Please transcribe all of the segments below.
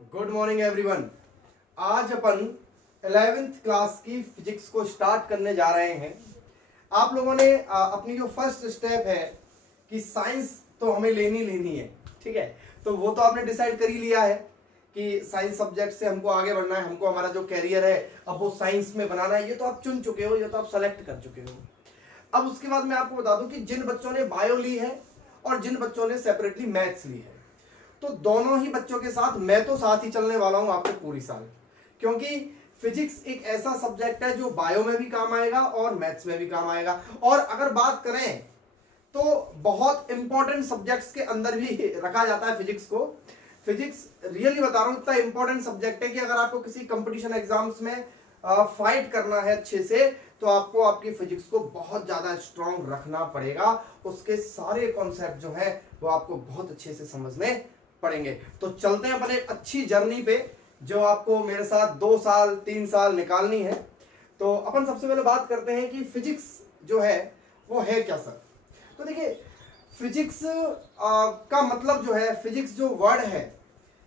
Good morning everyone. आज अपन 11th class की physics को स्टार्ट करने जा रहे हैं। आप लोगों ने अपनी जो फर्स्ट स्टेप है कि साइंस तो हमें लेनी है, ठीक है, तो वो तो आपने डिसाइड कर ही लिया है कि साइंस सब्जेक्ट से हमको आगे बढ़ना है, हमको हमारा जो कैरियर है अब वो साइंस में बनाना है। ये तो आप चुन चुके हो, ये तो आप सेलेक्ट कर चुके हो। अब उसके बाद मैं आपको बता दूं कि जिन बच्चों ने बायो ली है और जिन बच्चों ने सेपरेटली मैथ्स ली है, तो दोनों ही बच्चों के साथ मैं तो साथ ही चलने वाला हूं आपके पूरी साल, क्योंकि फिजिक्स एक ऐसा सब्जेक्ट है जो बायो में भी काम आएगा और मैथ्स में भी काम आएगा। और अगर बात करें तो बहुत इंपॉर्टेंट सब्जेक्ट्स के अंदर भी रखा जाता है फिजिक्स को। फिजिक्स रियली बता रहा हूं इतना इंपॉर्टेंट सब्जेक्ट है कि अगर आपको किसी कंपटीशन एग्जाम्स में फाइट करना है अच्छे से, तो आपको आपकी फिजिक्स को बहुत ज्यादा स्ट्रांग रखना पड़ेगा। उसके सारे कॉन्सेप्ट जो है वो आपको बहुत अच्छे से समझने पड़ेंगे। तो चलते हैं अपने अच्छी जर्नी पे, जो आपको मेरे साथ 2 साल 3 साल निकालनी है। तो अपन सबसे पहले बात करते हैं कि फिजिक्स जो है वो है क्या सर। तो देखिए, फिजिक्स का मतलब जो है, फिजिक्स जो वर्ड है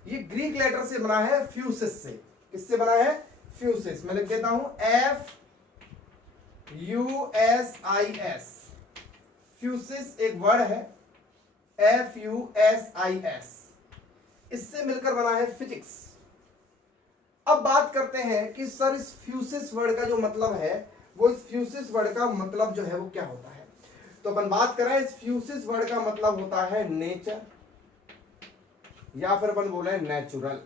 ये ग्रीक लेटर से बना है, फ्यूसिस से। किससे बना है? फ्यूसिस। मैं लिख देता हूं FUSIS। फ्यूसिस एक वर्ड है, FUSIS, इससे मिलकर बना है फिजिक्स। अब बात करते हैं कि सर इस फ्यूसिस वर्ड का जो मतलब है, वो इस फ्यूसिस वर्ड का मतलब जो है वो क्या होता है। तो अपन बात करें, इस फ्यूसिस वर्ड का मतलब होता है नेचर, या फिर अपन बोले नेचुरल।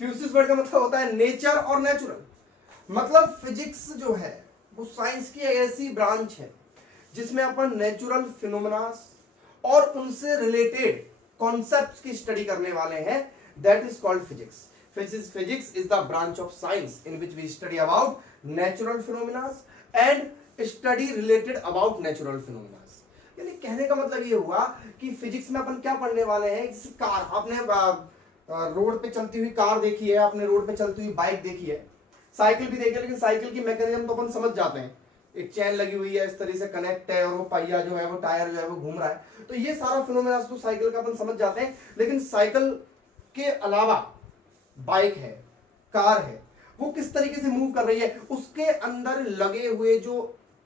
फ्यूसिस वर्ड का मतलब होता है नेचर और नेचुरल। मतलब फिजिक्स जो है वो साइंस की एक ऐसी ब्रांच है जिसमें अपन नेचुरल फिनोमेनास और उनसे रिलेटेड कॉन्सेप्ट्स की स्टडी करने वाले हैं। That is called physics. Physics is the branch of science in which we study about natural phenomenas and study related about natural phenomenas. यानी कहने का मतलब ये हुआ कि फिजिक्स में अपन क्या पढ़ने वाले हैं। जैसे कार, आपने रोड पे चलती हुई कार देखी है, आपने रोड पे चलती हुई बाइक देखी है, साइकिल भी देखी है, लेकिन साइकिल की मैकेनिज्म तो अपन समझ जाते हैं। एक चैन लगी हुई है, इस तरह से कनेक्ट है, और वो पहिया जो है, वो टायर जो है वो घूम रहा है। तो ये सारा फिनोमेना तो साइकिल का अपन समझ जाते हैं। लेकिन साइकिल के अलावा बाइक है, कार है, वो किस तरीके से मूव कर रही है, उसके अंदर लगे हुए जो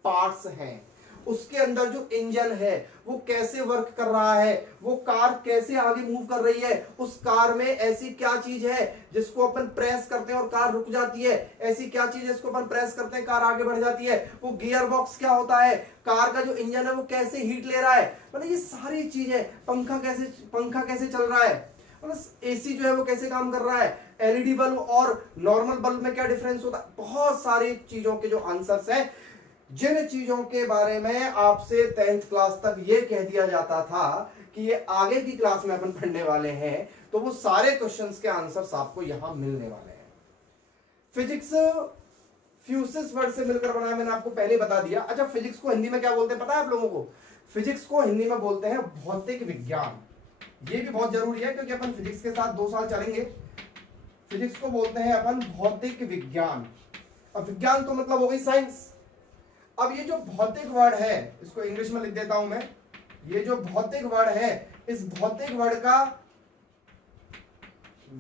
पार्ट्स हैं, उसके अंदर जो इंजन है वो कैसे वर्क कर रहा है, वो कार कैसे आगे मूव कर रही है, उस कार में ऐसी क्या चीज है जिसको अपन प्रेस करते हैं और कार रुक जाती है, ऐसी क्या चीज है जिसको अपन प्रेस करते हैं कार आगे बढ़ जाती है, वो गियर बॉक्स क्या होता है, कार का जो इंजन है वो कैसे हीट ले रहा है, मतलब ये सारी चीजें, पंखा कैसे चल रहा है, मतलब एसी जो है वो कैसे काम कर रहा है, एलईडी बल्ब और नॉर्मल बल्ब में क्या डिफरेंस होता है। बहुत सारी चीजों के जो आंसर्स है, जिन चीजों के बारे में आपसे 10th क्लास तक ये कह दिया जाता था कि ये आगे की क्लास में अपन पढ़ने वाले हैं, तो वो सारे क्वेश्चंस के आंसर्स आपको यहां मिलने वाले हैं। फिजिक्स फ्यूसिस वर्ड से मिलकर बना है, मैंने आपको पहले बता दिया। अच्छा, फिजिक्स को हिंदी में क्या बोलते हैं पता है आप लोगों को? फिजिक्स को हिंदी में बोलते हैं भौतिक विज्ञान। ये भी बहुत जरूरी है क्योंकि अपन फिजिक्स के साथ 2 साल चलेंगे। फिजिक्स को बोलते हैं अपन भौतिक विज्ञान। अब विज्ञान तो मतलब हो गई साइंस। अब ये जो भौतिक वर्ड है, इसको इंग्लिश में लिख देता हूं मैं। ये जो भौतिक वर्ड है, इस भौतिक वर्ड का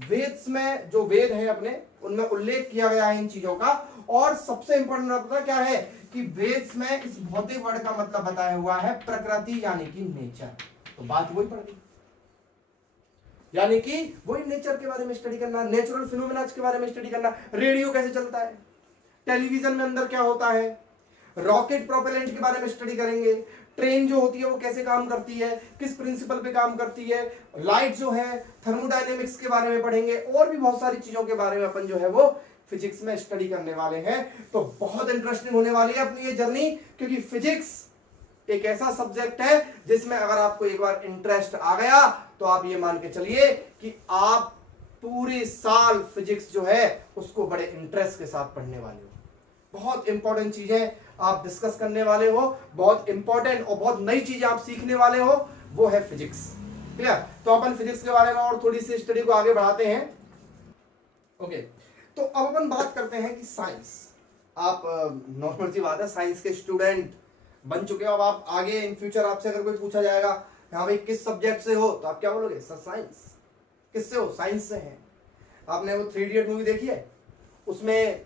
वेद्स में, जो वेद है अपने, उनमें उल्लेख किया गया है इन चीजों का। और सबसे इंपॉर्टेंट पता क्या है कि वेद्स में इस भौतिक वर्ड का मतलब बताया हुआ है प्रकृति, यानी कि नेचर। तो बात वही पड़ गई, यानी कि वही नेचर के बारे में स्टडी करना, नेचुरल फिनोमेना के बारे में स्टडी करना। रेडियो कैसे चलता है, टेलीविजन में अंदर क्या होता है, रॉकेट प्रोपेलेंट के बारे में स्टडी करेंगे, ट्रेन जो होती है वो कैसे काम करती है, किस प्रिंसिपल पे काम करती है, लाइट जो है, थर्मोडायनेमिक्स के बारे में पढ़ेंगे, और भी बहुत सारी चीजों के बारे में अपन जो है वो फिजिक्स में स्टडी करने वाले हैं। तो बहुत इंटरेस्टिंग होने वाली है अपनी ये जर्नी, क्योंकि फिजिक्स एक ऐसा सब्जेक्ट है जिसमें अगर आपको एक बार इंटरेस्ट आ गया तो आप ये मान के चलिए कि आप पूरे साल फिजिक्स जो है उसको बड़े इंटरेस्ट के साथ पढ़ने वाले हो। बहुत इंपॉर्टेंट चीजें आप डिस्कस करने वाले हो, बहुत इंपॉर्टेंट और बहुत नई चीजें आप सीखने वाले हो, वो है फिजिक्स। क्लियर? तो अपन फिजिक्स के बारे में और थोड़ी सी स्टडी को आगे बढ़ाते हैं। ओके, तो अब अपन बात करते हैं कि साइंस। आप नॉर्मल सी बात है, साइंस के स्टूडेंट बन चुके हो। अब आप आगे इन फ्यूचर आपसे अगर कोई पूछा जाएगा हाँ भाई किस सब्जेक्ट से हो, तो आप क्या बोलोगे सर साइंस। किससे हो, साइंस से हैं। आपने वो 3 इडियट मूवी देखी है, उसमें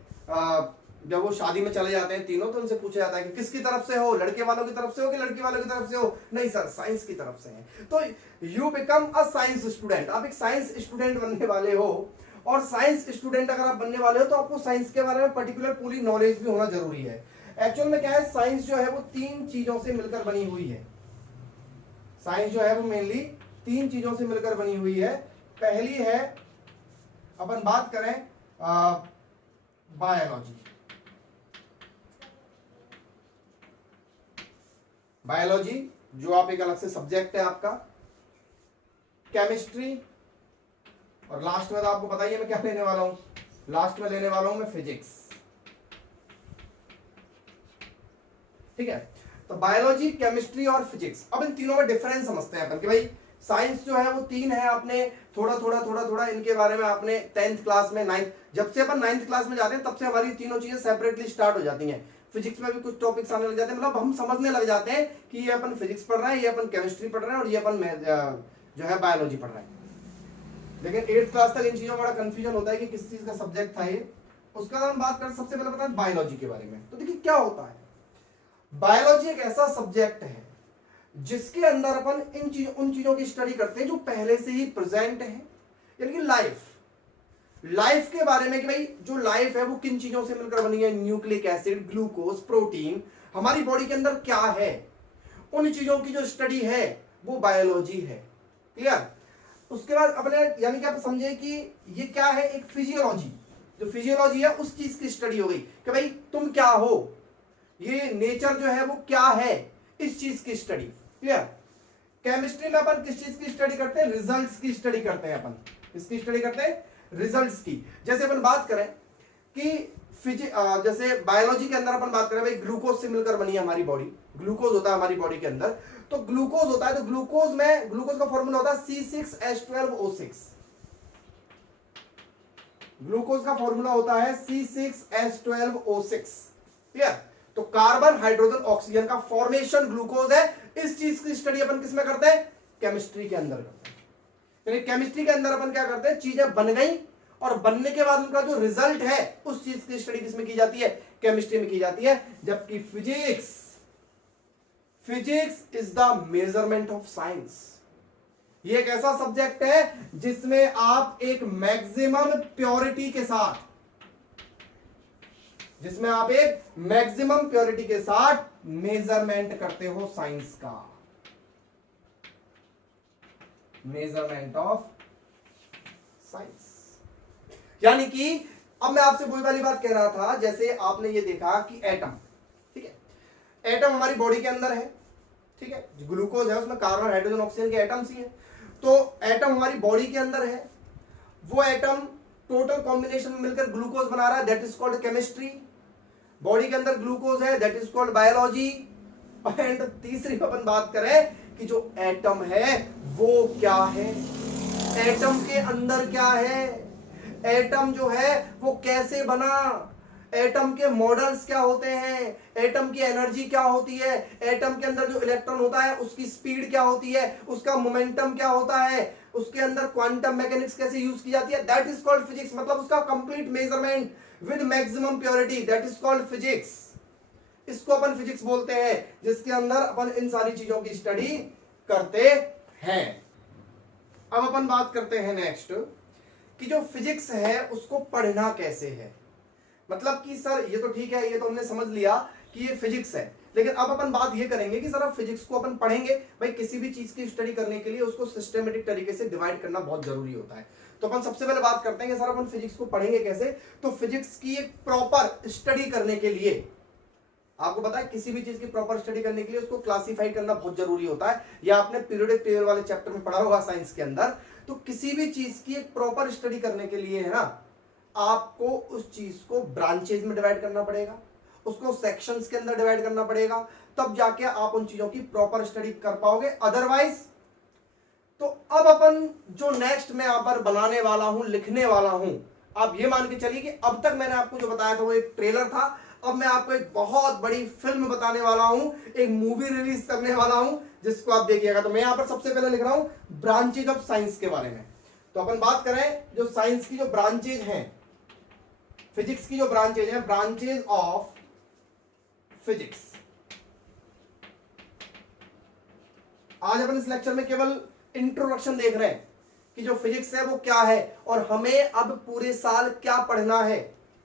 जब वो शादी में चले जाते हैं तीनों, तो उनसे पूछा जाता है कि किसकी तरफ से हो, लड़के वालों की तरफ से हो कि लड़की वालों की तरफ से हो, नहीं सर साइंस की तरफ से हैं। तो you become a science student, आप एक साइंस स्टूडेंट बनने वाले हो। और साइंस स्टूडेंट अगर आप बनने वाले हो तो आपको साइंस के बारे में पर्टिकुलर पूरी नॉलेज भी होना जरूरी है। एक्चुअल में क्या है, साइंस जो है वो 3 चीजों से मिलकर बनी हुई है। साइंस जो है वो मेनली 3 चीजों से मिलकर बनी हुई है। पहली है, अपन बात करें बायोलॉजी। बायोलॉजी जो आप एक अलग से सब्जेक्ट है आपका, केमिस्ट्री, और लास्ट में तो आपको पता ही है मैं क्या लेने वाला हूं, लास्ट में लेने वाला हूं मैं फिजिक्स। ठीक है, तो बायोलॉजी, केमिस्ट्री और फिजिक्स। अब इन तीनों में डिफरेंस समझते हैं अपन कि भाई साइंस जो है वो 3 है। आपने थोड़ा इनके बारे में आपने 10th क्लास में, 9th, जब से अपन 9th क्लास में जाते हैं तब से हमारी तीनों चीजें सेपरेटली स्टार्ट हो जाती हैं। फिजिक्स में भी कुछ टॉपिक्स आने लग जाते हैं, मतलब हम समझने लग जाते हैं कि ये अपन फिजिक्स पढ़ रहे हैं, ये अपन केमिस्ट्री पढ़ रहे हैं और ये अपन जो है बायोलॉजी पढ़ रहे हैं। लेकिन 8th क्लास तक इन चीजों में बड़ा कंफ्यूजन होता है कि किस चीज का सब्जेक्ट था ये। उसका हम बात करें, सबसे पहले बताएं बायोलॉजी के बारे में। तो देखिए क्या होता है, बायोलॉजी एक ऐसा सब्जेक्ट है जिसके अंदर अपन उन चीजों की स्टडी करते हैं जो पहले से ही प्रेजेंट है, यानी कि लाइफ के बारे में कि भाई जो लाइफ है वो किन चीजों से मिलकर बनी है, न्यूक्लिक एसिड, ग्लूकोज, प्रोटीन, हमारी बॉडी के अंदर क्या है, उन चीजों की जो स्टडी है वो बायोलॉजी है। क्लियर। उसके बाद अपने यानी कि आप समझे कि ये क्या है, एक फिजियोलॉजी, जो फिजियोलॉजी है उस चीज की स्टडी हो गई कि भाई तुम क्या हो, ये नेचर जो है वो क्या है, इस चीज की स्टडी। क्लियर। केमिस्ट्री में अपन किस चीज की स्टडी करते हैं, रिजल्ट्स की स्टडी करते हैं अपन। किसकी स्टडी करते हैं, रिजल्ट्स की। जैसे अपन बात करें कि जैसे बायोलॉजी के अंदर अपन बात करें भाई ग्लूकोज से मिलकर बनी है हमारी बॉडी, ग्लूकोज होता है हमारी बॉडी के अंदर, तो ग्लूकोज होता है, तो ग्लूकोज का फॉर्मूला होता है C6H12O6। ग्लूकोज का फॉर्मूला होता है C6H12O6। क्लियर। तो कार्बन, हाइड्रोजन, ऑक्सीजन का फॉर्मेशन ग्लूकोज है। इस चीज की स्टडी अपन किसमें करते हैं, केमिस्ट्री के अंदर करते हैं। यानी केमिस्ट्री के अंदर अपन क्या करते हैं, चीजें बन गई और बनने के बाद उनका जो रिजल्ट है उस चीज की स्टडी किसमें की जाती है, केमिस्ट्री में की जाती है। जबकि physics is the measurement of science. ये एक ऐसा सब्जेक्ट है जिसमें आप एक मैक्सिमम प्योरिटी के साथ, मेजरमेंट करते हो साइंस का, मेजरमेंट ऑफ साइंस। यानी कि अब मैं आपसे वही वाली बात कह रहा था, जैसे आपने ये देखा कि एटम, ठीक है, एटम हमारी बॉडी के अंदर है, ठीक है, ग्लूकोज है उसमें कार्बन, हाइड्रोजन, ऑक्सीजन के एटम्स ही है। तो एटम हमारी बॉडी के अंदर है, वो एटम टोटल कॉम्बिनेशन में मिलकर ग्लूकोज बना रहा है, that is called chemistry. Body के अंदर ग्लूकोज है, that is called biology. And तीसरी अपन बात करें कि जो एटम है वो क्या है, एटम के अंदर क्या है, एटम जो है वो कैसे बना, एटम के मॉडल्स क्या होते हैं, एटम की एनर्जी क्या होती है, एटम के अंदर जो इलेक्ट्रॉन होता है उसकी स्पीड क्या होती है, उसका मोमेंटम क्या होता है, उसके अंदर क्वांटम मैकेनिक्स कैसे यूज की जाती है, दैट इज कॉल्ड फिजिक्स। मतलब उसका complete measurement with maximum purity, that is called physics. इसको अपन फिजिक्स बोलते हैं, जिसके अंदर अपन इन सारी चीजों की स्टडी करते हैं। अब अपन बात करते हैं नेक्स्ट कि जो फिजिक्स है उसको पढ़ना कैसे है। मतलब कि सर ये तो ठीक है, ये तो हमने समझ लिया कि ये फिजिक्स है, लेकिन अब अपन बात ये करेंगे कि सर अब फिजिक्स को अपन पढ़ेंगे, भाई किसी भी चीज की स्टडी करने के लिए उसको सिस्टमेटिक तरीके से डिवाइड करना बहुत जरूरी होता है। तो अपन सबसे पहले बात करते हैं कि सर अपन फिजिक्स को पढ़ेंगे कैसे। तो फिजिक्स की एक प्रॉपर स्टडी करने के लिए, आपको पता है किसी भी चीज की प्रॉपर स्टडी करने के लिए उसको क्लासिफाई करना बहुत जरूरी होता है। या आपने पीरियोडिक टेबल वाले चैप्टर में पढ़ा होगा साइंस के अंदर। तो किसी भी चीज की एक प्रॉपर स्टडी करने के लिए है ना, आपको उस चीज को ब्रांचेज में डिवाइड करना पड़ेगा, उसको सेक्शंस के अंदर डिवाइड करना पड़ेगा, तब जाके आप उन चीजों की प्रॉपर स्टडी कर पाओगे, अदरवाइज। तो अब अपन जो नेक्स्ट मैं यहाँ पर बनाने वाला हूं, लिखने वाला हूं, आप ये मान के चलिए कि अब तक मैंने आपको जो बताया था वो एक ट्रेलर था। अब मैं आपको एक बहुत बड़ी फिल्म बताने वाला हूं, एक मूवी रिलीज करने वाला हूं जिसको आप देखिएगा। तो मैं यहां पर सबसे पहले लिख रहा हूं ब्रांचेज ऑफ साइंस के बारे में। तो अपन बात करें जो साइंस की जो ब्रांचेज हैं, फिजिक्स की जो ब्रांचेज हैं, ब्रांचेज ऑफ फिजिक्स। आज अपन इस लेक्चर में केवल इंट्रोडक्शन देख रहे हैं कि जो फिजिक्स है वो क्या है और हमें अब पूरे साल क्या पढ़ना है,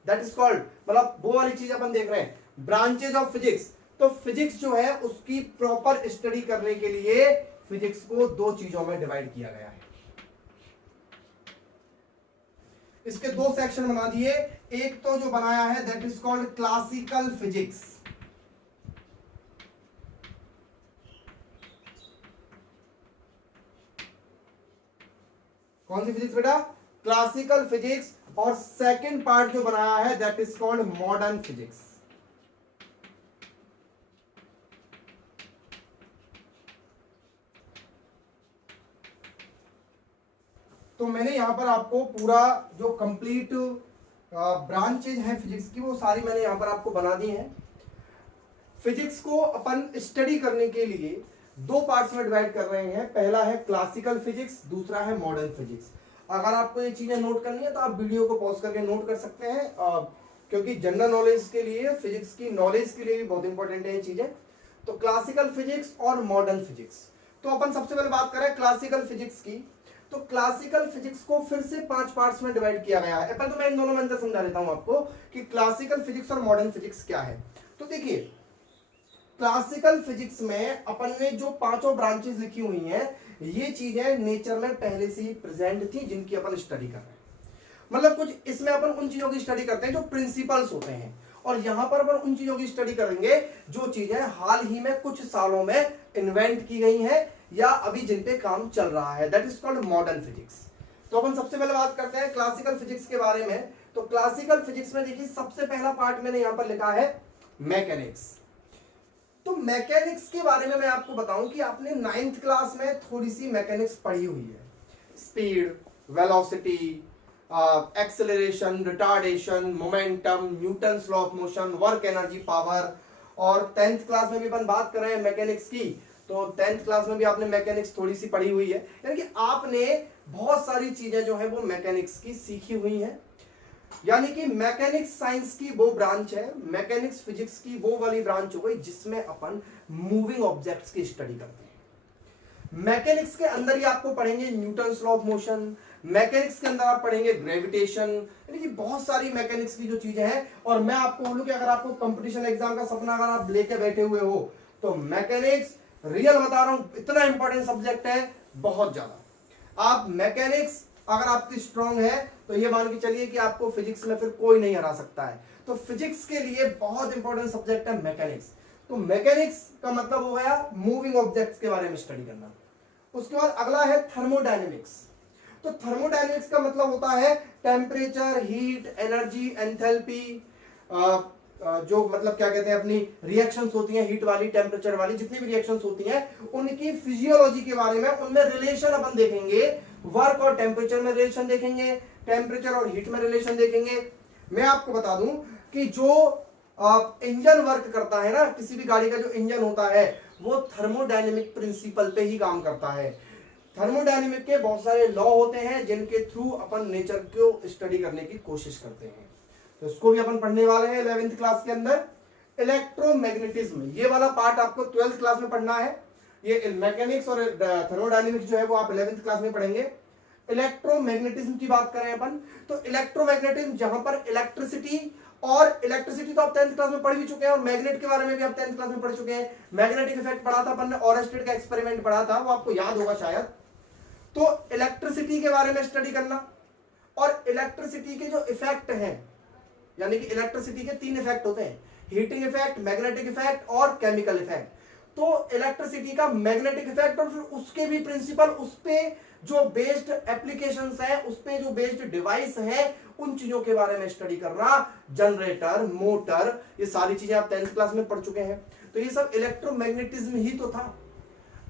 दैट इज कॉल्ड, मतलब वो वाली चीज अपन देख रहे हैं ब्रांचेज ऑफ फिजिक्स। तो फिजिक्स जो है उसकी प्रॉपर स्टडी करने के लिए फिजिक्स को दो चीजों में डिवाइड किया गया है। इसके दो सेक्शन बना दिए, एक तो जो बनाया है that is called classical physics. कौन सी फिजिक्स बेटा? Classical physics. और सेकंड पार्ट जो बनाया है that is called modern physics. तो मैंने यहां पर आपको पूरा जो कंप्लीट ब्रांचेज है फिजिक्स की वो सारी मैंने यहां पर आपको बना दी है। फिजिक्स को अपन स्टडी करने के लिए दो पार्ट्स में डिवाइड कर रहे हैं, पहला है क्लासिकल फिजिक्स, दूसरा है मॉडर्न फिजिक्स। अगर आपको ये चीजें नोट करनी है तो आप वीडियो को पॉज करके नोट कर सकते हैं, क्योंकि जनरल नॉलेज के लिए, फिजिक्स की नॉलेज के लिए भी बहुत इंपॉर्टेंट है ये चीजें। तो क्लासिकल फिजिक्स और मॉडर्न फिजिक्स। तो अपन सबसे पहले बात करें क्लासिकल फिजिक्स की। तो क्लासिकल फिजिक्स को फिर से 5 पार्ट्स में डिवाइड किया गया है। पहले तो मैं इन दोनों में अंतर समझा देता हूं आपको कि क्लासिकल फिजिक्स और मॉडर्न फिजिक्स क्या है। तो देखिए, क्लासिकल फिजिक्स में अपन ने जो पांचों ब्रांचेस लिखी हुई हैं, ये चीजें नेचर में पहले से ही प्रेजेंट थी जिनकी अपन स्टडी कर रहे हैं। मतलब कुछ इसमें अपन उन चीजों की स्टडी करते हैं जो प्रिंसिपल्स होते हैं, और यहां पर अपन उन चीजों की स्टडी करेंगे जो चीजें हाल ही में कुछ सालों में इन्वेंट की गई हैं या अभी जिन पे काम चल रहा है, that is called modern physics. तो अपन सबसे पहले बात करते हैं क्लासिकल फिजिक्स के बारे में। तो क्लासिकल फिजिक्स में देखिए सबसे पहला पार्ट मैंने यहां पर लिखा है मैकेनिक्स। तो मैकेनिक्स के बारे में मैं आपको बताऊं कि आपने 9th क्लास में थोड़ी सी मैकेनिक्स पढ़ी हुई है, speed, velocity, acceleration, retardation, momentum, Newton's law of motion, work energy, power. और 10th क्लास में भी अपन बात कर रहे हैं मैकेनिक्स की, तो 10th क्लास में भी आपने मैकेनिक्स थोड़ी सी पढ़ी हुई है, यानी कि आपने बहुत सारी चीजें जो है वो मैकेनिक्स की सीखी हुई हैं। यानी कि मैकेनिक्स साइंस की वो ब्रांच है, मैकेनिक्स फिजिक्स की वो वाली ब्रांच हो गई जिसमें अपन मूविंग ऑब्जेक्ट्स की स्टडी करते हैं। मैकेनिक्स के अंदर ही आपको पढ़ेंगे Newton's law of motion, mechanics के अंदर आप पढ़ेंगे ग्रेविटेशन, यानी कि बहुत सारी मैकेनिक्स की जो चीजें हैं। और मैं आपको बोलूं कि अगर आपको कंपटीशन एग्जाम का सपना अगर आप लेके बैठे हुए हो तो मैकेनिक्स, रियल बता रहा हूं, इतना इंपॉर्टेंट सब्जेक्ट है, बहुत ज्यादा। आप मैकेनिक्स अगर आपकी स्ट्रांग है तो ये मान के चलिए कि आपको फिजिक्स में फिर कोई नहीं हरा सकता है। तो फिजिक्स के लिए बहुत इंपॉर्टेंट सब्जेक्ट है मैकेनिक्स। तो मैकेनिक्स का मतलब हो गया मूविंग ऑब्जेक्ट्स के बारे में स्टडी करना। उसके बाद अगला है थर्मोडायनेमिक्स। तो थर्मोडायनेमिक्स का मतलब होता है टेम्परेचर, हीट, एनर्जी, एंथैल्पी, जो मतलब क्या कहते हैं अपनी रिएक्शंस होती हैं हीट वाली, टेम्परेचर वाली, जितनी भी रिएक्शंस होती हैं उनकी फिजियोलॉजी के बारे में, उनमें रिलेशन अपन देखेंगे। वर्क और टेम्परेचर में रिलेशन देखेंगे, टेम्परेचर और हीट में रिलेशन देखेंगे। मैं आपको बता दूं कि जो इंजन वर्क करता है ना, किसी भी गाड़ी का जो इंजन होता है वो थर्मोडायनेमिक प्रिंसिपल पे ही काम करता है। थर्मोडायनेमिक के बहुत सारे लॉ होते हैं जिनके थ्रू अपन नेचर को स्टडी करने की कोशिश करते हैं। तो इसको भी अपन पढ़ने वाले हैं 11th क्लास के अंदर। इलेक्ट्रोमैग्नेटिज्म, ये वाला पार्ट आपको 12th क्लास में पढ़ना है। ये मैकेनिक्स और थर्मोडायनेमिक्स जो है वो आप 11th क्लास में पढ़ेंगे। इलेक्ट्रोमैग्नेटिज्म की बात करें अपन, तो इलेक्ट्रोमैग्नेटिज्म जहां पर इलेक्ट्रिसिटी, और इलेक्ट्रिसिटी तो आप 10th क्लास में पढ़ भी चुके हैं, और मैग्नेट के बारे में भी आप 10th क्लास में पढ़ चुके हैं। मैग्नेटिक इफेक्ट पढ़ा था अपन ने, ऑरेस्टेड का एक्सपेरिमेंट पढ़ा था, वो आपको याद होगा शायद। तो इलेक्ट्रिसिटी के बारे में स्टडी करना, और इलेक्ट्रिसिटी के जो इफेक्ट हैं, यानी कि इलेक्ट्रिसिटी के 3 इफेक्ट होते हैं, हीटिंग इफेक्ट, मैग्नेटिक इफेक्ट और केमिकल इफेक्ट। तो इलेक्ट्रिसिटी का मैग्नेटिक इफेक्ट और फिर उसके भी प्रिंसिपल, उस पे जो बेस्ड एप्लीकेशंस है, उस पे जो बेस्ड डिवाइस है, उन चीजों के बारे में स्टडी करना। जनरेटर, मोटर, ये सारी चीजें आप 10th क्लास में पढ़ चुके हैं। तो ये सब इलेक्ट्रोमैग्नेटिज्म ही तो था।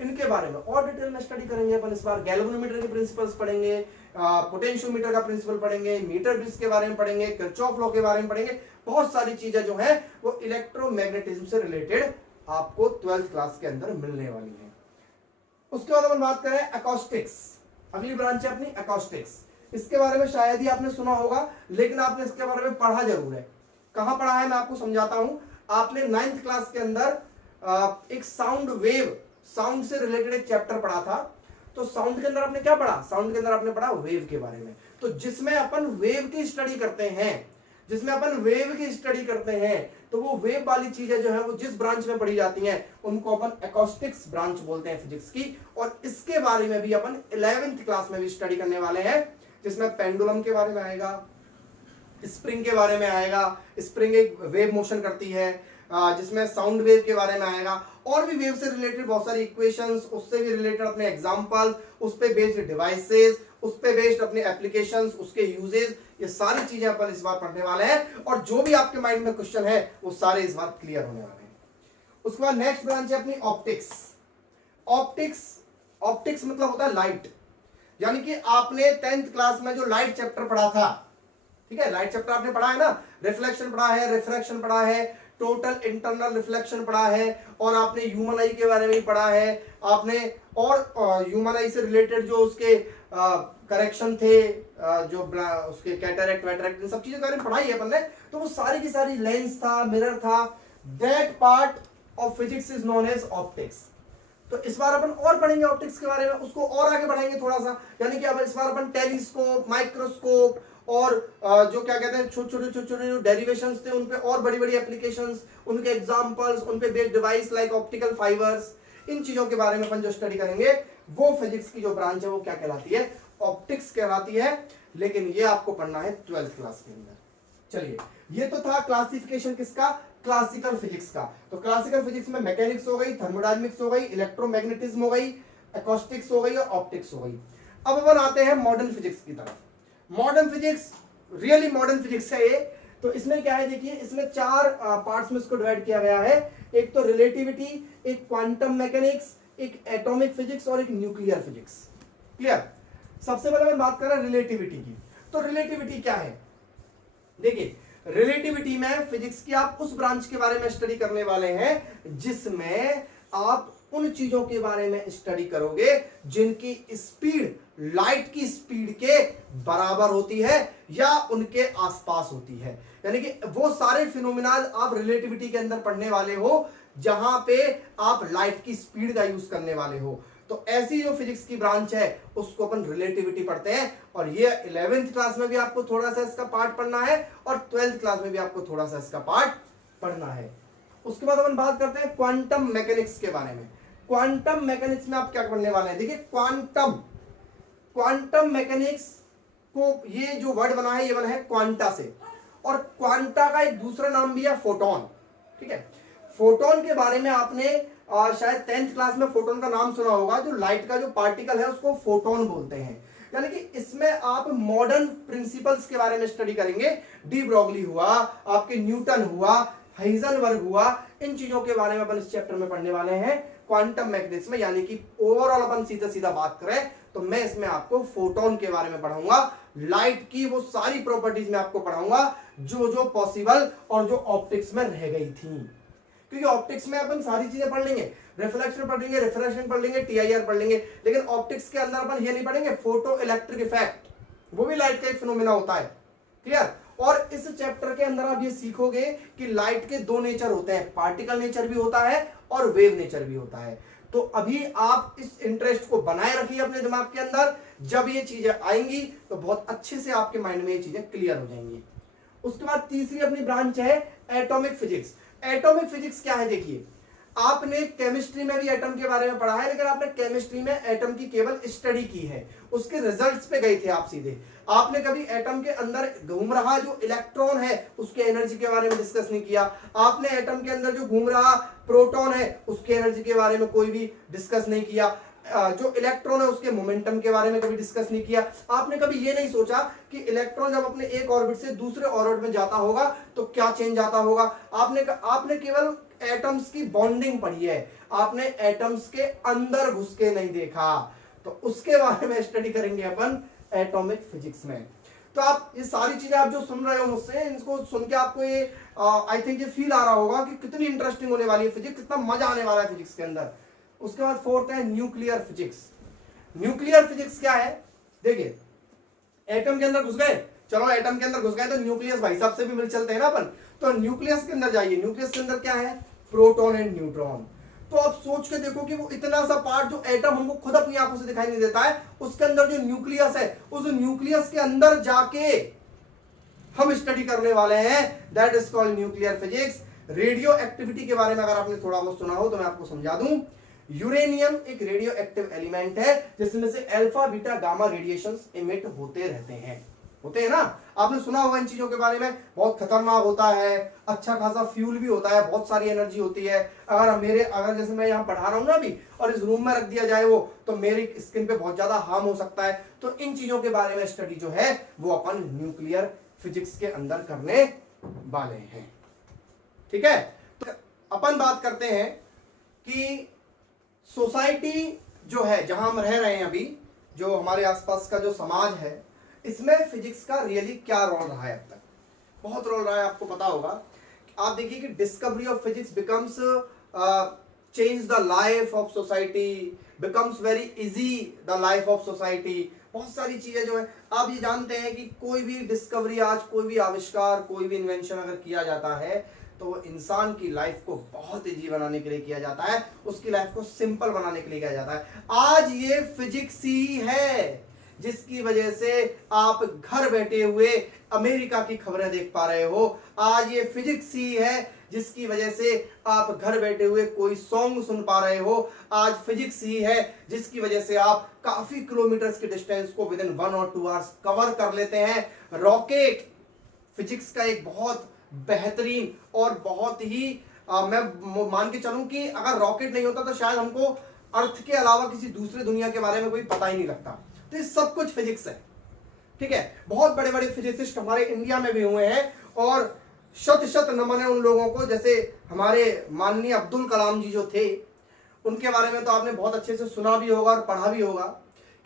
इनके बारे में और डिटेल में स्टडी करेंगे अपन इस बार। गैल्वेनोमीटर के प्रिंसिपल्स पढ़ेंगे, पोटेंशियोमीटर का प्रिंसिपल पढ़ेंगे, मीटर ब्रिज के बारे में पढ़ेंगे, किरचॉफ लॉ के बारे में पढ़ेंगे। बहुत सारी चीजें जो है वो इलेक्ट्रोमैग्नेटिज्म से रिलेटेड आपको 12th क्लास के अंदर मिलने वाली है। उसके बाद अपन बात करें एकॉस्टिक्स, अगली ब्रांच है अपनी एकॉस्टिक्स। इसके बारे में शायद ही आपने सुना होगा, लेकिन आपने इसके बारे में पढ़ा जरूर है। कहां पढ़ा है मैं आपको समझाता हूं। आपने 9th क्लास के अंदर एक साउंड वेव, साउंड से रिलेटेड एक चैप्टर पढ़ा था। तो साउंड के अंदर आपने क्या पढ़ा? साउंड के अंदर आपने पढ़ा वेव के बारे में। तो जिसमें अपन वेव की स्टडी करते हैं, जिसमें अपन वेव की स्टडी करते हैं, तो वो वेव वाली चीजें जो है वो जिस ब्रांच में पढ़ी जाती हैं उनको अपन एकॉस्टिक्स ब्रांच बोलते हैं फिजिक्स की। और इसके बारे में भी अपन 11th क्लास में भी स्टडी करने वाले हैं, जिसमें पेंडुलम के बारे में आएगा, स्प्रिंग के बारे में आएगा, स्प्रिंग एक वेव मोशन करती है, जिसमें साउंड वेव के बारे में आएगा, और भी वेव से रिलेटेड बहुत सारी इक्वेशंस, उससे भी रिलेटेड अपने एग्जांपल, उस पे बेस्ड डिवाइसेस, उस पे बेस्ड अपने एप्लीकेशंस, उसके यूजेस, ये सारी चीजें अपन इस बार पढ़ने वाले हैं। और जो भी आपके माइंड में क्वेश्चन है वो सारे इस बार क्लियर होने वाले हैं। उसके बाद नेक्स्ट ब्रांच है अपनी ऑप्टिक्स। ऑप्टिक्स मतलब होता है लाइट, यानी कि आपने 10th क्लास में जो लाइट चैप्टर पढ़ा था, ठीक है, लाइट चैप्टर आपने पढ़ा है ना, रिफ्लेक्शन पढ़ा है, रिफ्रैक्शन पढ़ा है, टोटल इंटरनल रिफ्लेक्शन पढ़ा है, और आपने ह्यूमन आई के बारे में भी पढ़ा है आपने, और ह्यूमन आई से रिलेटेड जो उसके करेक्शन थे, जो उसके कैटरेक्ट वैटरेक्ट, इन सब चीजों के बारे में पढ़ाई है अपन ने। तो वो सारी की सारी लेंस था, मिरर था, that part of physics is known as optics. तो इस बार अपन और पढ़ेंगे ऑप्टिक्स के बारे में, उसको और आगे बढ़ाएंगे थोड़ा सा, यानी कि अब इस बार अपन टेलीस्कोप, माइक्रोस्कोप, और जो क्या कहते हैं छोटे छोटे जो डेरिवेशंस थे उन पे और बड़ी बड़ी एप्लीकेशंस, उनके एग्जांपल्स, उन पे based device like optical fibers, इन चीजों के बारे में अपन जो स्टडी करेंगे वो फिजिक्स की जो ब्रांच है वो क्या कहलाती है? ऑप्टिक्स कहलाती है। लेकिन ये आपको पढ़ना है 12th क्लास के अंदर। चलिए, ये तो था क्लासिफिकेशन किसका? क्लासिकल फिजिक्स का। तो क्लासिकल फिजिक्स में मैकेनिक्स हो गई, थर्मोडायनेमिक्स हो गई, इलेक्ट्रोमैग्नेटिज्म हो गई, एकॉस्टिक्स हो गई और ऑप्टिक्स हो गई। अब अपन आते हैं मॉडर्न फिजिक्स की तरफ। Modern physics really modern physics है ये। तो इसमें क्या है, देखिए, इसमें 4 पार्ट्स में इसको डिवाइड किया गया है। एक तो रिलेटिविटी, एक क्वांटम मैकेनिक्स, एक एटॉमिक फिजिक्स और एक न्यूक्लियर फिजिक्स। क्लियर? सबसे पहले मैं बात कर रहा हूं रिलेटिविटी की। तो रिलेटिविटी क्या है? देखिए, रिलेटिविटी में फिजिक्स की आप उस ब्रांच के बारे में स्टडी करने वाले हैं जिसमें आप उन चीजों के बारे में स्टडी करोगे जिनकी स्पीड लाइट की स्पीड के बराबर होती है या उनके आसपास होती है। यानी कि वो सारे फिनोमिना आप रिलेटिविटी के अंदर पढ़ने वाले हो जहां पे आप लाइट की स्पीड का यूज करने वाले हो। तो ऐसी जो फिजिक्स की ब्रांच है उसको अपन रिलेटिविटी पढ़ते हैं। और ये 11th क्लास में भी आपको थोड़ा सा इसका पार्ट पढ़ना है और 12th क्लास में भी आपको थोड़ा सा इसका पार्ट पढ़ना है। उसके बाद अपन बात करते हैं क्वांटम मैकेनिक्स के बारे में। क्वांटम मैकेनिक्स में आप क्या पढ़ने वाले हैं? देखिए, क्वांटम मैकेनिक्स को ये जो वर्ड बना है ये बना है क्वांटा से, और क्वांटा का एक दूसरा नाम भी है फोटोन। ठीक है, फोटोन के बारे में आपने शायद 10th क्लास में फोटोन का नाम सुना होगा। जो लाइट का जो पार्टिकल है उसको फोटोन बोलते हैं। यानी कि इसमें आप मॉडर्न प्रिंसिपल्स के बारे में स्टडी करेंगे। डी ब्रॉगली हुआ, आपके न्यूटन हुआ, हाइजेनबर्ग हुआ, इन चीजों के बारे में अपन इस चैप्टर में पढ़ने वाले हैं क्वांटम मैकेनिक्स में। यानी कि ओवरऑल अपन सीधा सीधा बात करें तो मैं इसमें आपको फोटोन के बारे में पढ़ाऊंगा, लाइट की वो सारी प्रॉपर्टीज में आपको पढ़ाऊंगा जो जो पॉसिबल और जो ऑप्टिक्स में रह गई थी। क्योंकि ऑप्टिक्स में अपन सारी चीजें पढ़ लेंगे, रिफ्लेक्शन पढ़ लेंगे, रिफ्रैक्शन पढ़ लेंगे, टीआईआर पढ़ लेंगे, लेकिन ऑप्टिक्स के अंदर अपन ये नहीं पढ़ेंगे फोटो इलेक्ट्रिक इफेक्ट, वो भी लाइट का एक फिनोमेना होता है। क्लियर? और इस चैप्टर के अंदर आप ये सीखोगे कि लाइट के 2 नेचर होते हैं, पार्टिकल नेचर भी होता है और वेव नेचर भी होता है। तो अभी आप इस इंटरेस्ट को बनाए रखिए अपने दिमाग के अंदर, जब ये चीजें आएंगी तो बहुत अच्छे से आपके माइंड में ये चीजें क्लियर हो जाएंगी। उसके बाद तीसरी अपनी ब्रांच है एटॉमिक फिजिक्स। एटॉमिक फिजिक्स क्या है? देखिए, आपने केमिस्ट्री में भी एटम के बारे में पढ़ा है, लेकिन आपने केमिस्ट्री में एटम की केवल स्टडी की है, उसके रिजल्ट्स पे गए थे आप सीधे। आपने कभी एटम के अंदर घूम रहा जो इलेक्ट्रॉन है उसके एनर्जी के बारे में डिस्कस नहीं किया। आपने एटम के अंदर जो घूम रहा प्रोटॉन है उसके एनर्जी के बारे में कोई भी डिस्कस नहीं किया। जो इलेक्ट्रॉन है उसके मोमेंटम के बारे में कभी डिस्कस नहीं किया। आपने कभी ये नहीं सोचा कि इलेक्ट्रॉन जब अपने एक ऑर्बिट से दूसरे ऑर्बिट में जाता होगा तो क्या चेंज आता होगा। आपने केवल एटम्स की बॉन्डिंग पढ़ी है, आपने एटम्स के अंदर घुस के नहीं देखा, तो उसके बारे में स्टडी करेंगे अपन एटॉमिक फिजिक्स में। तो आप ये सारी चीजें आप जो सुन रहे हो मुझसे, इनको सुन के आपको ये आई थिंक ये फील आ रहा होगा कि कितनी इंटरेस्टिंग होने वाली है फिजिक्स, कितना मजा आने वाला है फिजिक्स के अंदर। उसके बाद फोर्थ है न्यूक्लियर फिजिक्स। न्यूक्लियर फिजिक्स क्या है? देखिए, एटम के अंदर घुस गए, चलो एटम के अंदर घुस गए तो न्यूक्लियस भाई साहब से भी मिल चलते हैं ना अपन, तो न्यूक्लियस के अंदर जाइए, न्यूक्लियस के अंदर क्या है? Proton and neutron. तो आप सोच के देखो कि वो इतना सा पार्ट जो एटम हमको खुद अपनी आंखों से दिखाई नहीं देता है, उसके अंदर जो न्यूक्लियस है, उस न्यूक्लियस के अंदर जाके हम स्टडी करने वाले हैं, that is called nuclear physics. Radio activity के बारे में अगर आपने थोड़ा बहुत सुना हो तो मैं आपको समझा दूं। यूरेनियम एक रेडियो एक्टिव एलिमेंट है जिसमें से alpha beta gamma radiations emit होते रहते हैं, होते हैं ना, आपने सुना होगा इन चीजों के बारे में। बहुत खतरनाक होता है, अच्छा खासा फ्यूल भी होता है, बहुत सारी एनर्जी होती है। अगर जैसे मैं यहाँ पढ़ा रहा हूँ ना अभी, और इस रूम में रख दिया जाए वो, तो मेरी स्किन पे बहुत ज्यादा हार्म हो सकता है। तो इन चीजों के बारे में स्टडी जो है वो अपन न्यूक्लियर फिजिक्स के अंदर करने वाले हैं, ठीक है। तो अपन बात करते हैं कि सोसाइटी जो है जहां हम रह रहे हैं अभी, जो हमारे आसपास का जो समाज है, इसमें फिजिक्स का रियली क्या रोल रहा है अब तक? बहुत रोल रहा है, आपको पता होगा। आप देखिए कि discovery of physics becomes change the life of society, becomes very easy the life of society. बहुत सारी चीजें जो है, आप ये जानते हैं कि कोई भी डिस्कवरी, आज कोई भी आविष्कार, कोई भी इन्वेंशन अगर किया जाता है तो इंसान की लाइफ को बहुत इजी बनाने के लिए किया जाता है, उसकी लाइफ को सिंपल बनाने के लिए किया जाता है। आज ये फिजिक्स ही है जिसकी वजह से आप घर बैठे हुए अमेरिका की खबरें देख पा रहे हो। आज ये फिजिक्स ही है जिसकी वजह से आप घर बैठे हुए कोई सॉन्ग सुन पा रहे हो। आज फिजिक्स ही है जिसकी वजह से आप काफी किलोमीटर्स के डिस्टेंस को विद इन 1 और 2 आवर्स कवर कर लेते हैं। रॉकेट फिजिक्स का एक बहुत बेहतरीन और बहुत ही मैं मान के चलूं कि अगर रॉकेट नहीं होता तो शायद हमको अर्थ के अलावा किसी दूसरे दुनिया के बारे में कोई पता ही नहीं लगता। तो ये सब कुछ फिजिक्स है, ठीक है। बहुत बड़े बड़े फिजिसिस्ट हमारे इंडिया में भी हुए हैं, और शत शत नमन है उन लोगों को। जैसे हमारे माननीय अब्दुल कलाम जी जो थे, उनके बारे में तो आपने बहुत अच्छे से सुना भी होगा और पढ़ा भी होगा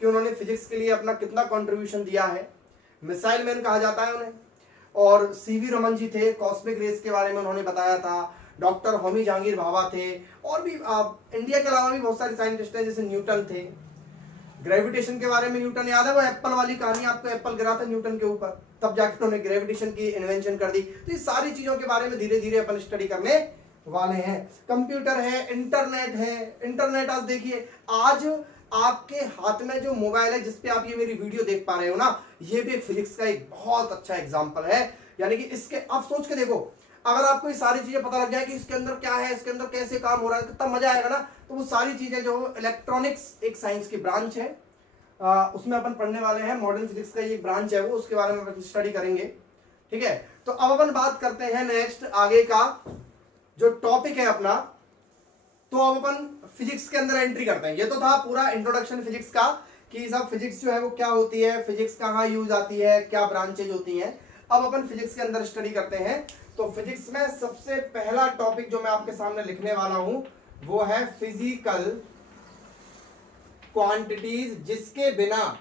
कि उन्होंने फिजिक्स के लिए अपना कितना कंट्रीब्यूशन दिया है। मिसाइल मैन कहा जाता है उन्हें। और सीवी रमन जी थे, कॉस्मिक रेस के बारे में उन्होंने बताया था। डॉक्टर होमी जहांगीर भाभा थे, और भी इंडिया के अलावा भी बहुत सारे साइंटिस्ट हैं, जैसे न्यूटन थे। ग्रेविटेशन के बारे में न्यूटन याद है, वो एप्पल वाली कहानी, आपको एप्पल गिरा था न्यूटन के ऊपर, तब जाकर उन्होंने ग्रेविटेशन की इन्वेंशन कर दी। तो ये सारी चीजों के बारे में धीरे धीरे अपन स्टडी करने वाले हैं। कंप्यूटर है, इंटरनेट है। इंटरनेट आज देखिए, आज आपके हाथ में जो मोबाइल है जिसपे आप ये मेरी वीडियो देख पा रहे हो ना, ये भी एक फिजिक्स का एक बहुत अच्छा एग्जांपल है। यानी कि इसके आप सोच के देखो, अगर आपको ये सारी चीजें पता लग जाए कि इसके अंदर क्या है, इसके अंदर कैसे काम हो रहा है, कितना मजा आएगा ना। तो वो सारी चीजें जो इलेक्ट्रॉनिक्स एक साइंस की ब्रांच है, उसमें अपन पढ़ने वाले हैं। मॉडर्न फिजिक्स का ये ब्रांच है वो, उसके बारे में अपन स्टडी करेंगे, ठीक है। तो अब अपन बात करते हैं नेक्स्ट आगे का जो टॉपिक है अपना। तो अब अपन फिजिक्स के अंदर एंट्री करते हैं। ये तो था पूरा इंट्रोडक्शन फिजिक्स का, कि सब फिजिक्स जो है वो क्या होती है, फिजिक्स कहाँ यूज आती है, क्या ब्रांचेज होती हैं। अब अपन फिजिक्स के अंदर स्टडी करते हैं। तो फिजिक्स में सबसे पहला टॉपिक जो मैं आपके सामने लिखने वाला हूं वो है फिजिकल क्वांटिटीज, जिसके बिना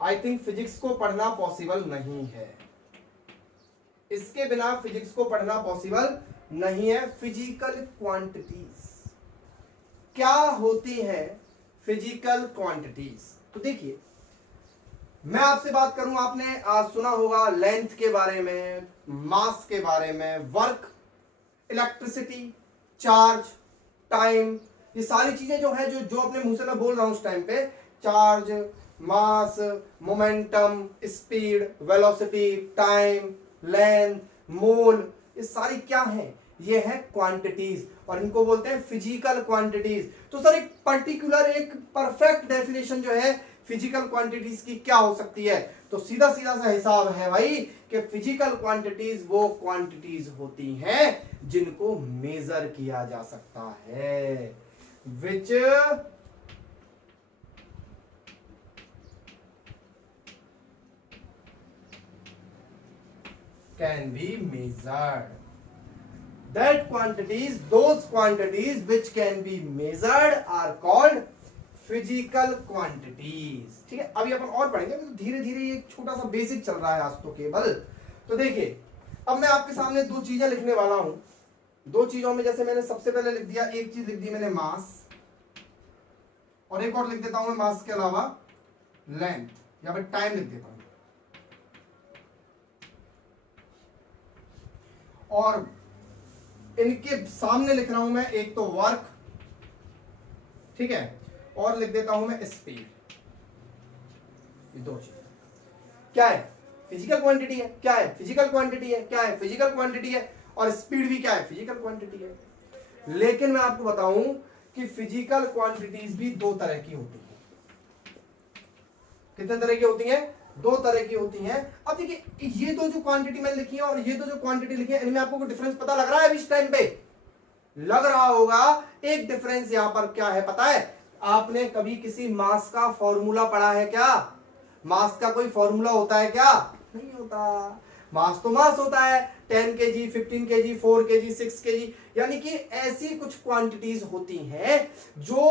आई थिंक फिजिक्स को पढ़ना पॉसिबल नहीं है। इसके बिना फिजिक्स को पढ़ना पॉसिबल नहीं है। फिजिकल क्वांटिटीज क्या होती है? फिजिकल क्वांटिटीज, तो देखिए मैं आपसे बात करूं, आपने आज सुना होगा लेंथ के बारे में, मास के बारे में, वर्क, इलेक्ट्रिसिटी, चार्ज, टाइम, ये सारी चीजें जो है जो अपने मुंह से मैं बोल रहा हूं उस टाइम पे, charge, mass, momentum, speed, velocity, time, length, mole, ये सारी क्या है? ये है क्वांटिटीज, और इनको बोलते हैं फिजिकल क्वांटिटीज। तो सर एक पर्टिकुलर, एक परफेक्ट डेफिनेशन जो है फिजिकल क्वांटिटीज की क्या हो सकती है? तो सीधा सीधा सा हिसाब है भाई कि फिजिकल क्वांटिटीज वो क्वांटिटीज होती हैं जिनको मेजर किया जा सकता है, which can be measured. that quantities, those quantities which can be measured are called physical quantities. ठीक है, अभी अपन और पढ़ेंगे, तो धीरे धीरे एक छोटा सा बेसिक चल रहा है आज तो केवल। तो देखिए, अब मैं आपके सामने दो चीजें लिखने वाला हूं। दो चीजों में जैसे मैंने सबसे पहले लिख दिया, एक चीज लिख दी मैंने मास, और एक और लिख देता हूं मैं मास के अलावा लेंथ, या फिर टाइम लिख देता हूं। और इनके सामने लिख रहा हूं मैं एक तो वर्क, ठीक है, और लिख देता हूं मैं स्पीड। ये दो चीज क्या है? फिजिकल क्वांटिटी है। क्या है? फिजिकल क्वांटिटी है। क्या है? फिजिकल क्वांटिटी है। और स्पीड भी क्या है? फिजिकल क्वांटिटी है। लेकिन मैं आपको बताऊं कि फिजिकल क्वांटिटीज भी दो तरह की होती है। कितने तरह की होती हैं? दो तरह की होती हैं। अब देखिए, ये तो जो क्वांटिटी मैंने लिखी है और ये तो जो क्वांटिटी लिखी है, इनमें आपको कोई डिफरेंस पता लग रहा है अभी इस टाइम पे? लग रहा होगा। एक डिफरेंस यहां पर क्या है पता है? आपने कभी किसी मास का फॉर्मूला पढ़ा है क्या? मास का कोई फॉर्मूला होता है क्या? नहीं होता। मास तो मास होता है, 10 kg, 15 kg, 4 kg, 6 kg, यानी कि ऐसी कुछ क्वांटिटीज होती हैं जो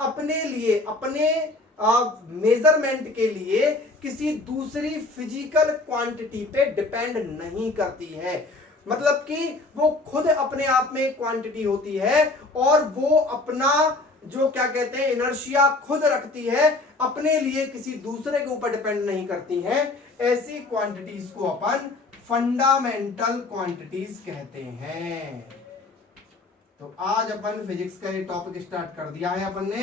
अपने लिए, अपने मेजरमेंट के लिए किसी दूसरी फिजिकल क्वांटिटी पे डिपेंड नहीं करती है। मतलब कि वो खुद अपने आप में एक क्वांटिटी होती है और वो अपना जो क्या कहते हैं इनर्शिया खुद रखती है, अपने लिए किसी दूसरे के ऊपर डिपेंड नहीं करती हैं। ऐसी क्वांटिटीज को अपन फंडामेंटल क्वांटिटीज कहते हैं। तो आज अपन फिजिक्स का ये टॉपिक स्टार्ट कर दिया है अपन ने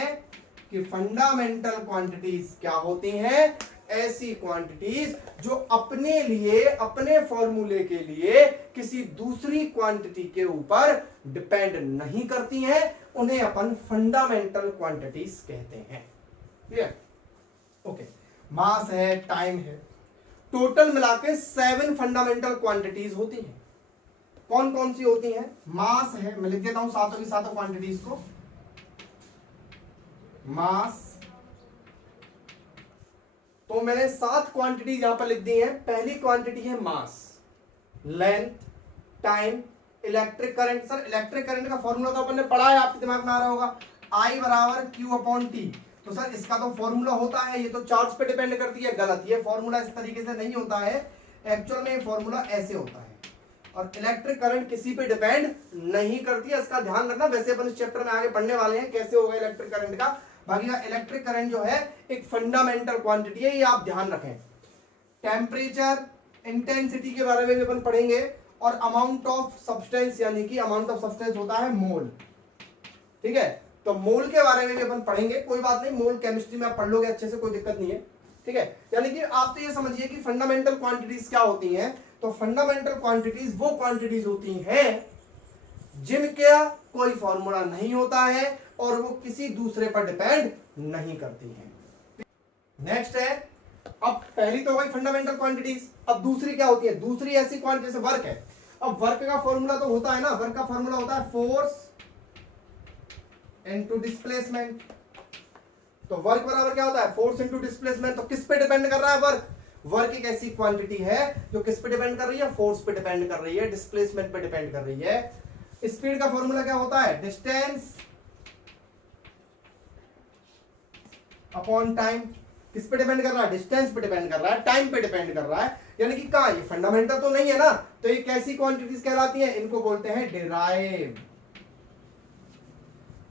कि फंडामेंटल क्वांटिटीज क्या होती हैं। ऐसी क्वांटिटीज जो अपने लिए, अपने फॉर्मूले के लिए किसी दूसरी क्वांटिटी के ऊपर डिपेंड नहीं करती हैं, उन्हें अपन फंडामेंटल क्वांटिटीज कहते हैं। क्लियर? ओके, मास है, टाइम है, टोटल मिलाके 7 फंडामेंटल क्वांटिटीज होती हैं। कौन कौन सी होती हैं? मास है, मैं लिख देता हूं सातों की सातों क्वांटिटीज को। मास, तो मैंने 7 क्वांटिटी यहां पर लिख दी है। पहली क्वांटिटी है mass, length, time, electric current. Sir electric current का फॉर्मूला तो अपन ने पढ़ा है, आपके दिमाग में आ रहा होगा, I बराबर Q अपॉन T। तो सर इसका तो फॉर्मूला होता है, ये तो चार्ज पे डिपेंड करती है। गलत, ये फॉर्मूला इस तरीके से नहीं होता है। एक्चुअल में ये फॉर्मूला ऐसे होता है, और इलेक्ट्रिक करंट किसी पे डिपेंड नहीं करती है, इसका ध्यान रखना। वैसे अपन इस चैप्टर में आगे पढ़ने वाले हैं कैसे होगा इलेक्ट्रिक करंट का। बाकी का इलेक्ट्रिक करंट जो है एक फंडामेंटल क्वांटिटी है, ये आप ध्यान रखें। टेम्परेचर, इंटेंसिटी के बारे में भी अपन पढ़ेंगे, और अमाउंट ऑफ सब्सटेंस, यानी कि अमाउंट ऑफ सब्सटेंस होता है मोल। ठीक है, तो मोल के बारे में भी अपन पढ़ेंगे। कोई बात नहीं, मोल केमिस्ट्री में आप पढ़ लोगे अच्छे से, कोई दिक्कत नहीं है। ठीक है, यानी कि आप तो ये समझिए कि फंडामेंटल क्वांटिटीज क्या होती हैं। तो फंडामेंटल क्वांटिटीज वो क्वांटिटीज होती हैं जिनका कोई फॉर्मूला नहीं होता है और वो किसी दूसरे पर डिपेंड नहीं करती हैं। नेक्स्ट है, अब पहली तो हो गई फंडामेंटल क्वांटिटीज। अब दूसरी क्या होती है? दूसरी ऐसी क्वांटिटी, जैसे वर्क है। अब वर्क का फॉर्मूला तो होता है ना, वर्क का फॉर्मूला होता है फोर्स इनटू डिस्प्लेसमेंट। तो वर्क बराबर क्या होता है? Force into displacement. तो किस पे डिपेंड कर रहा है वर्क? वर्क एक ऐसी क्वांटिटी है जो किस पे डिपेंड कर रही है? फोर्स पे डिपेंड कर रही है, डिस्प्लेसमेंट पे डिपेंड कर रही है। स्पीड का फॉर्मूला क्या होता है? Distance upon time. किस पे डिपेंड कर रहा है? डिस्टेंस पे डिपेंड कर रहा है, टाइम पे डिपेंड कर रहा है। यानी कि कहां, ये फंडामेंटल तो नहीं है ना, तो ये कैसी क्वांटिटीज कहलाती हैं? इनको बोलते हैं डिराइव्ड।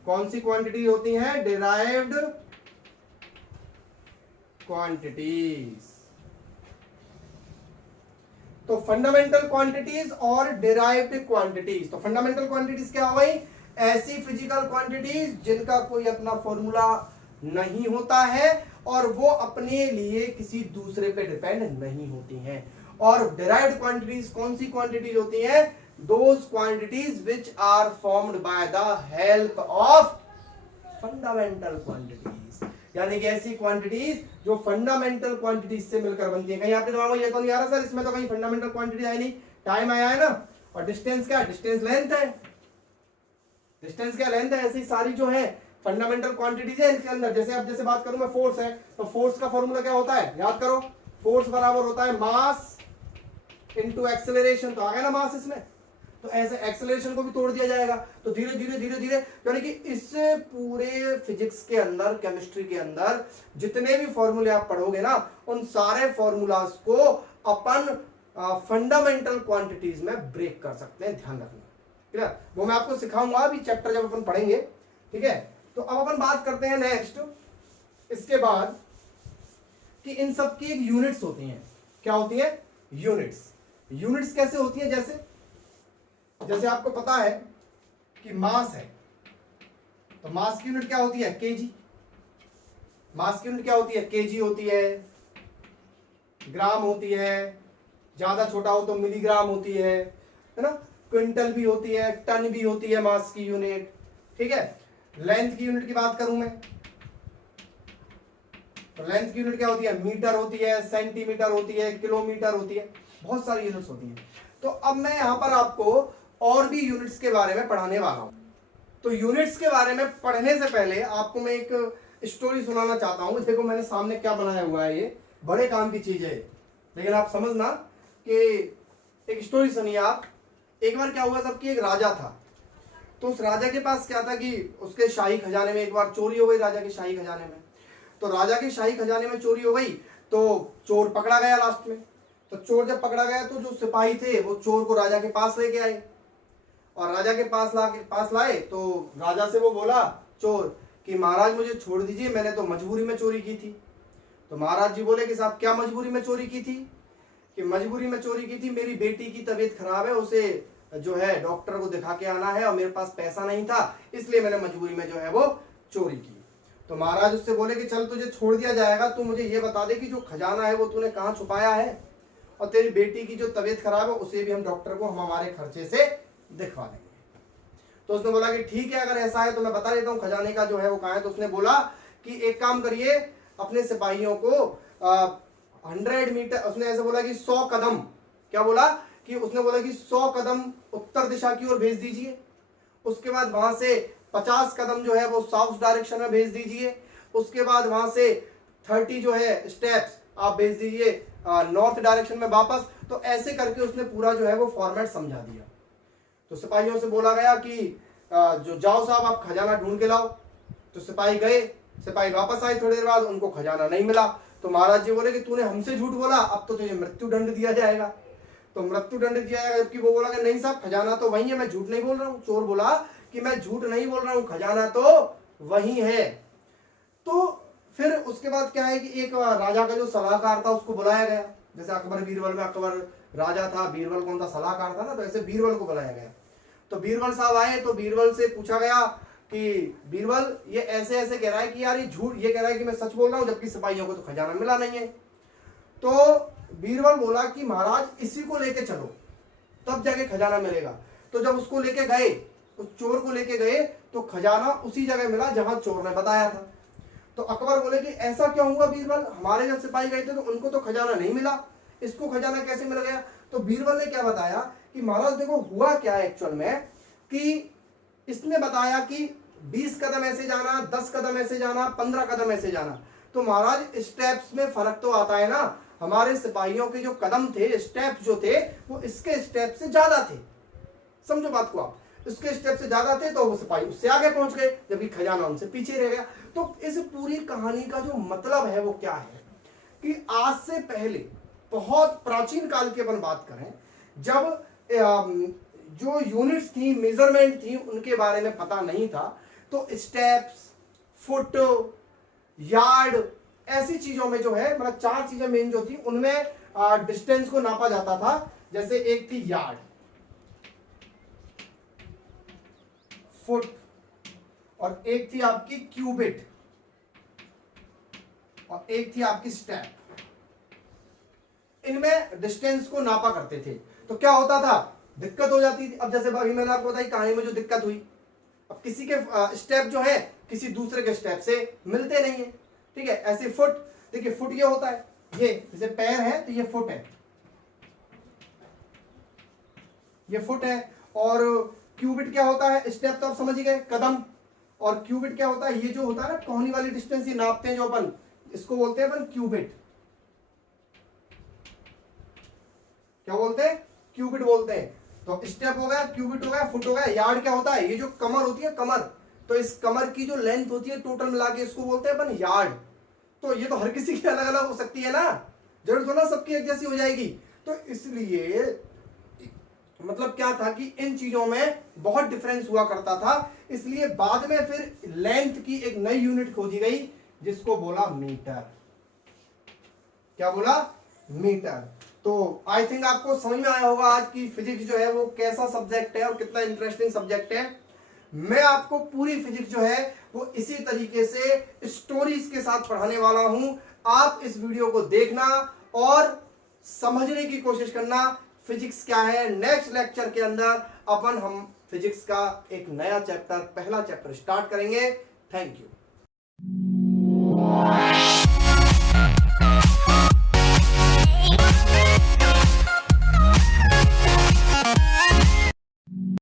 कौन सी क्वांटिटी होती है? Derived quantities. तो फंडामेंटल क्वांटिटीज और डिराइव्ड क्वांटिटीज। तो फंडामेंटल क्वांटिटीज क्या हो गई? ऐसी फिजिकल क्वांटिटीज जिनका कोई अपना फॉर्मूला नहीं होता है और वो अपने लिए किसी दूसरे पे डिपेंड नहीं होती हैं। और डिराइव्ड क्वांटिटीज कौन सी क्वांटिटीज होती हैं? Those quantities which are formed by the help of fundamental quantities. यानी कि ऐसी क्वांटिटीज जो फंडामेंटल क्वांटिटीज से मिलकर बनती है। कहीं आपके दिमाग में ये तो नहीं आ रहा सर इसमें तो कहीं फंडामेंटल क्वांटिटी आई नहीं? टाइम आया है ना, और डिस्टेंस क्या? डिस्टेंस लेंथ है। डिस्टेंस क्या? लेंथ है। ऐसी सारी जो है फंडामेंटल क्वांटिटीज है इनके अंदर। जैसे अब जैसे बात करूं मैं, फोर्स है, तो फोर्स का फॉर्मूला क्या होता है? याद करो, फोर्स बराबर होता है मास इनटू एक्सेलरेशन। तो आ गया ना मास इसमें। तो ऐसे एक्सेलरेशन को भी तोड़ दिया जाएगा। तो धीरे धीरे धीरे धीरे, यानी कि इस पूरे फिजिक्स के अंदर, केमिस्ट्री के अंदर जितने भी फॉर्मूले आप पढ़ोगे ना, उन सारे फॉर्मूलाज को अपन फंडामेंटल क्वांटिटीज में ब्रेक कर सकते हैं, ध्यान रखना। क्लियर? वो मैं आपको सिखाऊंगा अभी चैप्टर जब अपन पढ़ेंगे, ठीक है। तो अब अपन बात करते हैं नेक्स्ट, इसके बाद कि इन सब की एक यूनिट्स होती हैं। क्या होती है? यूनिट्स। यूनिट्स कैसे होती है? जैसे आपको पता है कि मास है, तो मास की यूनिट क्या होती है? केजी। मास की यूनिट क्या होती है? केजी होती है, ग्राम होती है, ज्यादा छोटा हो तो मिलीग्राम होती है ना, क्विंटल भी होती है, टन भी होती है मास की यूनिट, ठीक है। लेंथ की यूनिट की बात करूं मैं, तो लेंथ की यूनिट क्या होती है? मीटर होती है, सेंटीमीटर होती है, किलोमीटर होती है, बहुत सारी यूनिट्स होती हैं। तो अब मैं यहां पर आपको और भी यूनिट्स के बारे में पढ़ाने वाला हूं। तो यूनिट्स के बारे में पढ़ने से पहले आपको मैं एक स्टोरी सुनाना चाहता हूं। देखो मैंने सामने क्या बनाया हुआ है, ये बड़े काम की चीज है, लेकिन आप समझना कि एक स्टोरी सुनिए आप। एक बार क्या हुआ, सबकी एक राजा था, तो उस राजा के पास क्या था कि उसके शाही खजाने में एक बार चोरी हो गई, राजा के शाही खजाने में। तो राजा के शाही खजाने में चोरी हो गई, तो चोर पकड़ा गया लास्ट में। तो चोर जब पकड़ा गया तो जो सिपाही थे वो चोर को राजा के पास लेके आए, और राजा के पास लाए तो राजा से वो बोला चोर कि महाराज मुझे छोड़ दीजिए, मैंने तो मजबूरी में चोरी की थी। तो महाराज जी बोले कि साहब क्या मजबूरी में चोरी की थी? कि मजबूरी में चोरी की थी, मेरी बेटी की तबीयत खराब है, उसे जो है डॉक्टर को दिखा के आना है और मेरे पास पैसा नहीं था, इसलिए मैंने मजबूरी में जो है वो चोरी की। तो महाराज उससे बोले कि चल तुझे छोड़ दिया जाएगा, तू मुझे ये बता दे कि जो खजाना है वो तूने कहाँ छुपाया है, और तेरी बेटी की जो तबीयत खराब है उसे भी हम डॉक्टर को हम हमारे खर्चे से दिखवा देंगे। तो उसने बोला कि ठीक है, अगर ऐसा है तो मैं बता देता हूँ खजाने का जो है वो कहाँ है। तो उसने बोला कि एक काम करिए, अपने सिपाहियों को 100 मीटर, उसने ऐसे बोला कि 100 कदम, क्या बोला कि उसने बोला कि 100 कदम उत्तर दिशा की ओर भेज दीजिए। उसके बाद वहां से 50 कदम जो है वो साउथ डायरेक्शन में भेज दीजिए। उसके बाद वहां से 30 जो है स्टेप्स आप भेज दीजिए नॉर्थ डायरेक्शन में वापस। तो ऐसे करके उसने पूरा जो है वो फॉर्मेट समझा दिया। तो सिपाहियों से बोला गया कि जो जाओ साहब आप खजाना ढूंढ के लाओ। तो सिपाही गए, सिपाही वापस आए थोड़ी देर बाद, उनको खजाना नहीं मिला। तो महाराज जी बोले कि तूने हमसे झूठ बोला, अब तो तुझे मृत्यु दंड दिया जाएगा। तो मृत्यु दंड दिया जाएगा, जबकि वो बोला कि नहीं साहब खजाना तो वही है, मैं झूठ नहीं बोल रहा हूँ। चोर बोला कि मैं झूठ नहीं बोल रहा हूँ, खजाना तो वही है। तो फिर उसके बाद क्या है कि एक राजा का जो सलाहकार था उसको बुलाया गया। जैसे अकबर बीरबल में अकबर राजा था, बीरबल कौन था? सलाहकार था ना, तो ऐसे बीरबल को बुलाया गया। तो बीरबल साहब आए, तो बीरबल से पूछा गया कि बीरबल ये ऐसे ऐसे कह रहा है कि यार ये झूठ, ये कह रहा है कि मैं सच बोल रहा हूँ, जबकि सिपाहियों को तो खजाना मिला नहीं है। तो बीरबल बोला कि महाराज इसी को लेके चलो, तब जाके खजाना मिलेगा। तो जब उसको लेके गए, उस चोर को लेके गए, तो खजाना उसी जगह मिला जहां चोर ने बताया था। तो अकबर बोले कि ऐसा क्यों हुआ बीरबल, हमारे जब सिपाही गए थे तो उनको तो खजाना नहीं मिला, इसको खजाना कैसे मिल गया? तो बीरबल ने क्या बताया कि महाराज देखो हुआ क्या है एक्चुअल में, कि इसने बताया कि 20 कदम ऐसे जाना, 10 कदम ऐसे जाना, 15 कदम ऐसे जाना। तो महाराज स्टेप्स में फर्क तो आता है ना, हमारे सिपाहियों के जो कदम थे, स्टेप्स जो थे, वो इसके स्टेप से ज्यादा थे। समझो बात को आप, इसके स्टेप से ज्यादा थे तो वो सिपाही उससे आगे पहुंच गए, जबकि खजाना उनसे पीछे रह गया। तो इस पूरी कहानी का जो मतलब है वो क्या है कि आज से पहले बहुत प्राचीन काल की अपन बात करें, जब जो यूनिट्स थी, मेजरमेंट थी, उनके बारे में पता नहीं था, तो स्टेप्स, फुट, यार्ड, ऐसी चीजों में जो है, मतलब 4 चीजें मेन जो थी, उनमें डिस्टेंस को नापा जाता था। जैसे एक थी यार्ड, फुट, और एक थी आपकी क्यूबिट, और एक थी आपकी स्टेप। इनमें डिस्टेंस को नापा करते थे। तो क्या होता था, दिक्कत हो जाती थी। अब जैसे अभी मैंने आपको बताई कहानी में जो दिक्कत हुई, अब किसी के स्टेप जो है किसी दूसरे के स्टेप से मिलते नहीं है, ठीक है। ऐसे फुट, देखिए फुट ये होता है, ये जैसे पैर है तो ये फुट है, ये फुट है। और क्यूबिट क्या होता है? स्टेप तो आप समझ ही गए, कदम। और क्यूबिट क्या होता है? ये जो होता है ना कोहनी वाली डिस्टेंस, ये नापते हैं जो अपन, इसको बोलते हैं अपन क्यूबिट। क्या बोलते हैं? क्यूबिट बोलते हैं। तो स्टेप हो गया, क्यूबिट हो गया, फुट हो गया। यार्ड क्या होता है? ये जो कमर होती है, कमर, तो इस कमर की जो लेंथ होती है टोटल मिला के इसको बोलते हैं अपन यार्ड। तो ये तो हर किसी की अलग अलग हो सकती है ना, जरूर तो ना सबकी एक जैसी हो जाएगी। तो इसलिए मतलब क्या था कि इन चीजों में बहुत डिफरेंस हुआ करता था, इसलिए बाद में फिर लेंथ की एक नई यूनिट खोजी गई जिसको बोला मीटर। क्या बोला? मीटर। तो आई थिंक आपको समझ में आया होगा आज की फिजिक्स जो है वो कैसा सब्जेक्ट है और कितना इंटरेस्टिंग सब्जेक्ट है। मैं आपको पूरी फिजिक्स जो है वो इसी तरीके से स्टोरीज के साथ पढ़ाने वाला हूं। आप इस वीडियो को देखना और समझने की कोशिश करना फिजिक्स क्या है। नेक्स्ट लेक्चर के अंदर हम फिजिक्स का एक नया चैप्टर, पहला चैप्टर स्टार्ट करेंगे। Thank you.